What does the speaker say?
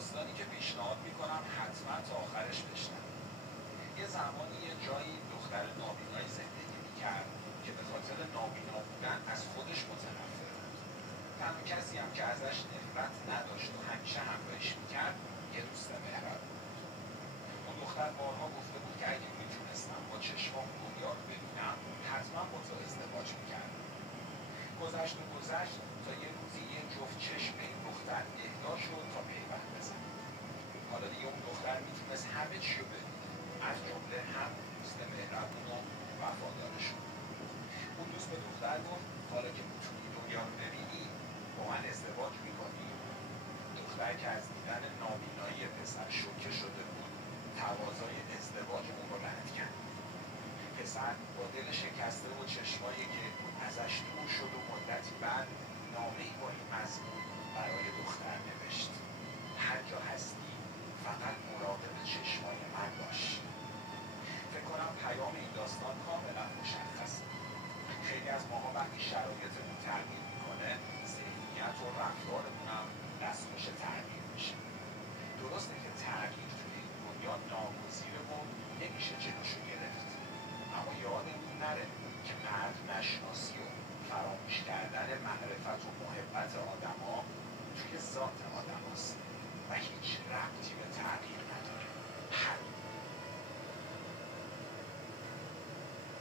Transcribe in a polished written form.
داستانی که پیشنهاد میکنم حتما تا آخرش بشنوید. یه زمانی یه جایی دختر نابینایی زندگی میکرد که به خاطر نابینا بودن از خودش متنفر بود. تنها کسی هم که ازش نفرت نداشت و همیشه همراهش میکرد یه دوست مهربون بود. اون دختر بارها گفته بود که اگه میتونستم با چشمام دنیا رو ببینم حتما با تو ازدواج میکردم. گذشت تا یه روزی یه جفت چشم به این دختر اهدا شد تا پیوند بزنه. حالا دیگه اون دختر میتونست همه چی رو ببینه، از جمله هم دوست مهربون و وفادارشون. اون دوست به دختر گفت حالا که میتونی دنیا رو ببینی با من ازدواج میکنی؟ دختر که از دیدن نابینایی پسر شوکه شده بود تقاضای ازدواج اون رو رد کرد. پسر با دل شکسته و چشمایی که ازش دور شد و مدتی بعد نامه‌ای با این مضمون برای دختر نوشت: هر جا هستی فقط مراقب چشمای من باش. فکر کنم پیام این داستان کاملا مشخصه. خیلی از ماها وقتی شرایط